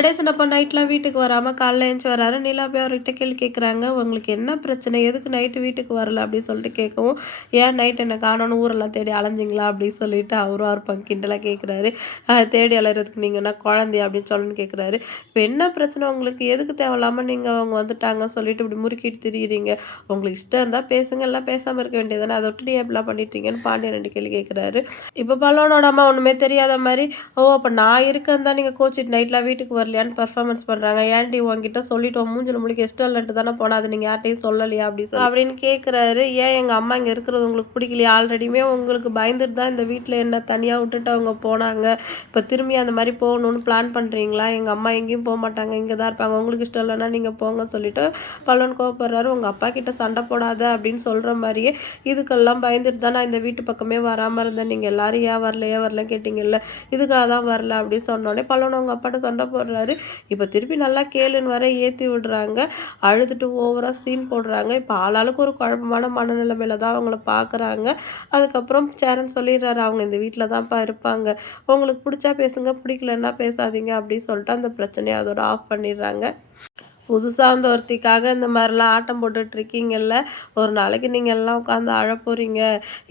நடேசன் அப்போ நைட்லாம் வீட்டுக்கு வராமல் காலைல எழுந்து வராரு. நிலா போய் அவர்கிட்ட கேள்வி கேட்குறாங்க உங்களுக்கு என்ன பிரச்சனை? எதுக்கு நைட்டு வீட்டுக்கு வரல? அப்படின்னு சொல்லிட்டு கேட்கவும் ஏன் நைட் என்ன காணோன்னு ஊரெல்லாம் தேடி அலைஞ்சிங்களா? அப்படின்னு சொல்லிட்டு அவரும் அவர் கிண்டலாக கேட்குறாரு தேடி அலையிறதுக்கு நீங்கள் என்ன குழந்தை அப்படின்னு சொல்லணும்னு கேட்குறாரு இப்போ என்ன பிரச்சனை உங்களுக்கு? எதுக்கு தேவையில்லாமல் நீங்கள் அவங்க வந்துட்டாங்க? சொல்லிட்டு இப்படி முறுக்கிட்டு திரியிறீங்க. உங்களுக்கு இஷ்டம் இருந்தால் பேசுங்க. எல்லாம் பேசாமல் இருக்க வேண்டியதானே அதை விட்டு எப்படிலாம் பண்ணிட்டீங்கன்னு? பாண்டியன் ரெண்டு கேள்வி கேட்குறாரு இப்போ பல்லவனோட அம்மா ஒன்றுமே தெரியாத மாதிரி ஓ அப்போ நான் இருக்கேன் தான் நீங்கள் கோச்சிட்டு நைட்லாம் வீட்டுக்கு வரலையான்னு பர்ஃபார்மன்ஸ் பண்ணுறாங்க ஏன்டி உங்ககிட்ட சொல்லிட்டோம்? மூஞ்சில் முடிக்க இஷ்டம் இல்லைன்ட்டு தானே போனால் அது நீங்கள் யார்ட்டையும் சொல்லலையா? அப்படி சொல்லி. அப்படின்னு கேட்குறாரு ஏன் எங்கள் அம்மா இங்கே இருக்கிறது உங்களுக்கு பிடிக்கலையா? ஆல்ரெடியுமே உங்களுக்கு பயந்துட்டு தான் இந்த வீட்டில் என்ன தனியாக விட்டுட்டு அவங்க போனாங்க. இப்போ திரும்பி அந்த மாதிரி போகணுன்னு பிளான் பண்ணுறீங்களா எங்கள் அம்மா எங்கேயும் போக மாட்டாங்க. இங்கே தான் இருப்பாங்க. உங்களுக்கு இஷ்டம் இல்லைன்னா நீங்கள் போங்க சொல்லிட்டு பல்லவன் கோவப்படுறாரு. உங்கள் அப்பா கிட்ட சண்டை போடாத அப்படின்னு சொல்கிற மாதிரியே இதுக்கெல்லாம் பயந்துட்டு தான் நான் இந்த வீட்டு பக்கமே வராமல் இருந்தேன். நீங்கள் எல்லாரும் ஏன் வரல? ஏன் வரல கேட்டிங்கல்ல. இதுக்காக தான் வரல அப்படின்னு சொன்னோடனே பல்லவன் உங்கள் அப்பாட்ட சண்டை போடுறாரு இப்போ திருப்பி நல்லா கேளுன்னு வர ஏற்றி விடுறாங்க. அழுதுட்டு ஓவராக சீன் போடுறாங்க. இப்போ ஆளாளுக்கு ஒரு குழப்பமான மனநிலைமையில தான் அவங்கள பார்க்குறாங்க அதுக்கப்புறம் சேரன் சொல்லிடுறாரு அவங்க இந்த வீட்டில் தான்ப்பா இருப்பாங்க. உங்களுக்கு பிடிச்சா பேசுங்க பிடிக்கலன்னா பேசாதீங்க அப்படின்னு சொல்லிட்டு அந்த பிரச்சனையை அதோட ஆஃப் பண்ணிடுறாங்க. புதுசாக அந்த ஒருத்திக்காக இந்த மாதிரிலாம் ஆட்டம் போட்டுட்ருக்கீங்கல்ல ஒரு நாளைக்கு நீங்கள் எல்லாம் உட்காந்து அழ போகிறீங்க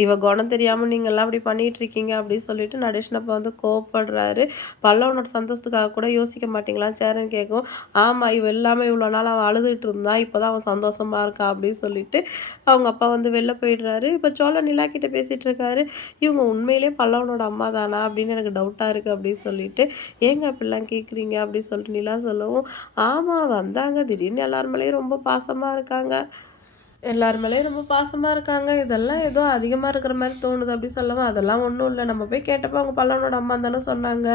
இவ குணம் தெரியாமல் நீங்கள்லாம் அப்படி பண்ணிகிட்ருக்கீங்க அப்படின்னு சொல்லிட்டு நடேஷ்னப்பா வந்து கோவப்படுறாரு. பல்லவனோட சந்தோஷத்துக்காக கூட யோசிக்க மாட்டீங்களா சேரன் கேட்கும் ஆமாம் இவ எல்லாமே இவ்வளோ நாள் அவன் அழுதுகிட்டு இருந்தான் இப்போ தான் அவன் சந்தோஷமாக இருக்கா அப்படின்னு சொல்லிட்டு அவங்க அப்பா வந்து வெளில போயிடுறாரு. இப்போ சோழ நிலா கிட்ட பேசிகிட்டு இருக்காரு இவங்க உண்மையிலே பல்லவனோட அம்மா தானா அப்படின்னு எனக்கு டவுட்டாக இருக்குது அப்படின்னு சொல்லிட்டு ஏங்க அப்படிலாம் கேட்குறீங்க அப்படின்னு சொல்லிட்டு நிலா சொல்லவும் ஆமாம் வந்தா இருக்காங்க. திடீர்னு எல்லார் மேலேயும் ரொம்ப பாசமாக இருக்காங்க. எல்லார் மேலேயும் ரொம்ப பாசமாக இருக்காங்க. இதெல்லாம் ஏதோ அதிகமாக இருக்கிற மாதிரி தோணுது அப்படி சொல்லவும் அதெல்லாம் ஒன்றும் இல்லை. நம்ம போய் கேட்டப்போ அவங்க பல்லவனோட அம்மா தானே சொன்னாங்க.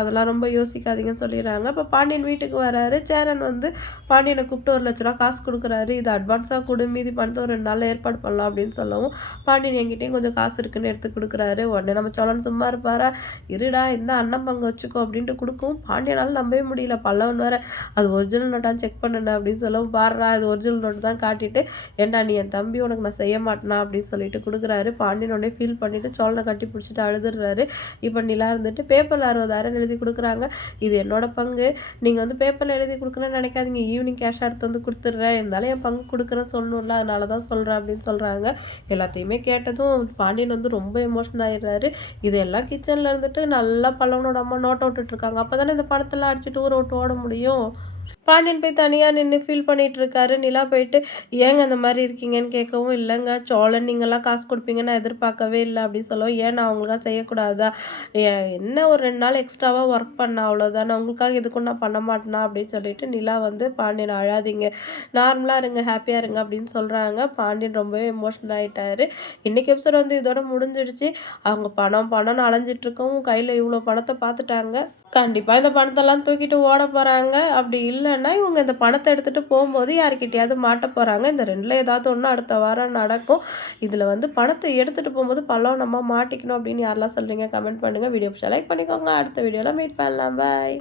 அதெல்லாம் ரொம்ப யோசிக்காதீங்கன்னு சொல்லிடுறாங்க. இப்போ பாண்டியன் வீட்டுக்கு வராரு. சேரன் வந்து பாண்டியனை கூப்பிட்டு ஒரு லட்ச ரூபா காசு கொடுக்குறாரு. இது அட்வான்ஸாக கொடு. மீதி பணத்தை ஒரு ரெண்டு நாள் ஏற்பாடு பண்ணலாம் அப்படின்னு சொல்லவும் பாண்டியன் என்கிட்டையும் கொஞ்சம் காசு இருக்குன்னு எடுத்து கொடுக்குறாரு. உடனே நம்ம சோழன் சும்மா இருப்பாரா? இருடா இந்த அண்ணன் பங்கு வச்சுக்கோ அப்படின்ட்டு கொடுக்கும் பாண்டியனால் நம்பவே முடியல. பல்லவன் வர அது ஒரிஜினல் நோட்டான்னு செக் பண்ணுனேன் அப்படின்னு சொல்லவும் பாருடா இது ஒரிஜினல் நோட்டு தான் காட்டிட்டு ஏண்டா நீ என் தம்பி உனக்கு நான் செய்ய மாட்டேனா அப்படின்னு சொல்லிட்டு கொடுக்குறாரு. பாண்டியன் உடனே ஃபீல் பண்ணிவிட்டு சோழனை கட்டி பிடிச்சிட்டு அழுதுடுறாரு இப்போ நிலா இருந்துட்டு பேப்பரில் அறுபதாயிரம் எழுதி கொடுக்குறாங்க. இது என்னோட பங்கு. நீங்கள் வந்து பேப்பரில் எழுதி கொடுக்குறேன்னு நினைக்காதீங்க. ஈவினிங் கேஷ் எடுத்து வந்து கொடுத்துட்றேன். இருந்தாலும் என் பங்கு கொடுக்குறேன் சொல்லணும்ல. அதனால தான் சொல்கிறேன் அப்படின்னு சொல்கிறாங்க எல்லாத்தையுமே கேட்டதும் பாண்டியன் வந்து ரொம்ப எமோஷன் ஆகிடுறாரு இதெல்லாம் கிச்சனில் இருந்துட்டு நல்லா பழவனோட அம்மா நோட்டை விட்டுட்ருக்காங்க அப்போ தானே இந்த பணத்தெல்லாம் அடிச்சுட்டு ஊரை விட்டு ஓட முடியும்? பாண்டியன் போய் தனியாக நின்று ஃபீல் பண்ணிகிட்டு இருக்காரு. நிலா போயிட்டு ஏங்க அந்த மாதிரி இருக்கீங்கன்னு கேட்கவும் இல்லைங்க சோழன் நீங்கள்லாம் காசு கொடுப்பீங்கன்னு எதிர்பார்க்கவே இல்லை அப்படின்னு சொல்லவும். ஏன் நான் அவங்களுக்காக செய்யக்கூடாதா? என்ன ஒரு ரெண்டு நாள் எக்ஸ்ட்ராவாக ஒர்க் பண்ண நான் உங்களுக்காக எதுக்கும் நான் பண்ண மாட்டேனா? அப்படின்னு சொல்லிட்டு நிலா வந்து பாண்டியன் அழாதீங்க. நார்மலாக இருங்க ஹாப்பியாக இருங்க அப்படின்னு சொல்கிறாங்க பாண்டியன் ரொம்பவே எமோஷனல் ஆகிட்டாரு இன்றைக்கி எபிசோட் வந்து இதோட முடிஞ்சிடுச்சு. அவங்க பணம் பணம்னு அலைஞ்சிட்ருக்கவும் கையில் இவ்வளோ பணத்தை பார்த்துட்டாங்க. கண்டிப்பாக இந்த பணத்தெல்லாம் தூக்கிட்டு ஓட போகிறாங்க அப்படி இல்லைன்னா இவங்க இந்த பணத்தை எடுத்துகிட்டு போகும்போது யாருக்கிட்டையாவது மாட்ட போகிறாங்க இந்த ரெண்டில் ஏதாவது ஒன்று அடுத்த வாரம் நடக்கும். இதில் வந்து பணத்தை எடுத்துகிட்டு போகும்போது பழம் நம்ம மாட்டிக்கணும் அப்படின்னு யாரெல்லாம் சொல்கிறீங்க கமெண்ட் பண்ணுங்கள் வீடியோ லைக் பண்ணிக்கோங்க. அடுத்த வீடியோவில் மீட் பண்ணலாம். பாய்